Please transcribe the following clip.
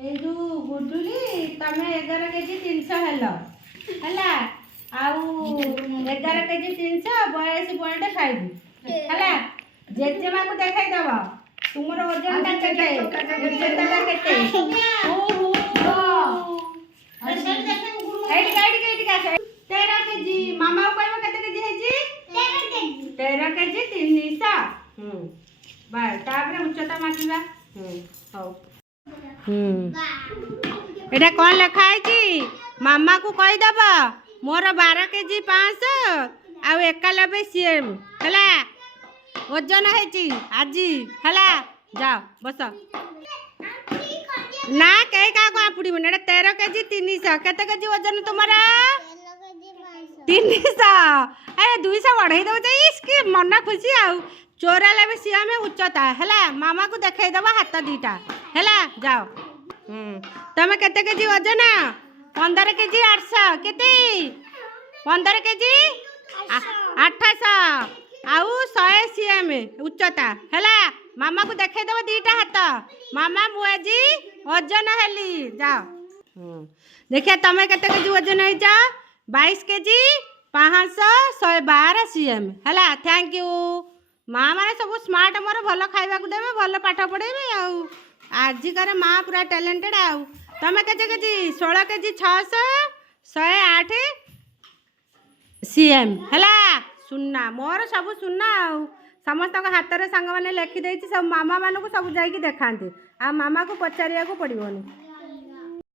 ए जो गुडुली तमे 11 KG 300 hello हला आउ 11 केजी 300 82.5 हला जेजेमा को देखाई दबा तुमरो वजन ता केते उच्चता केते ओहो एडी गाडी केडी का 13 केजी मामा को कहबो केते केजी हेजी 13 केजी 300 बाय तापरे उच्चता मापिबा हौ एटा कौन लिखा है मामा को कहीदेव मोर 12 केजी 500 आउ 91 सीएम है ओजन है आज है जाओ बस ना कहीं क्या आपड़ी 13 केजी 300 केते केजी वजन तुम्हारा 300 अरे 200 बढ़ाई दे इसकी मना खुशी आउ 94 सीएम उच्चता है मामा को देखईदेव हाथ दीटा है जाओ तमे केते केजी वजन 15 केजी 800 केते 15 केजी 800 आउ 100 सीएम उच्चता है मामा को देखईदेव दीटा हाथ मामा मुआजी वजन हेली जाओ देखिए तमे केते केजी वजन है 22 केजी 500 112 सीएम है थैंक यू माँ मैंने सब स्मार्ट मोर भल खावा देवे भल पाठ पढ़ेबे आजिकार माँ पूरा टैलेंटेड आउ तमें केजे केजी 16 केजी 600 108 सीएम है सुना मोर सब सुना आउ समस्त हाथ में सांग मैंने लिखिदे सब मामा मानक सब जा देखा आ मामा को पचारिया को पड़ोनी।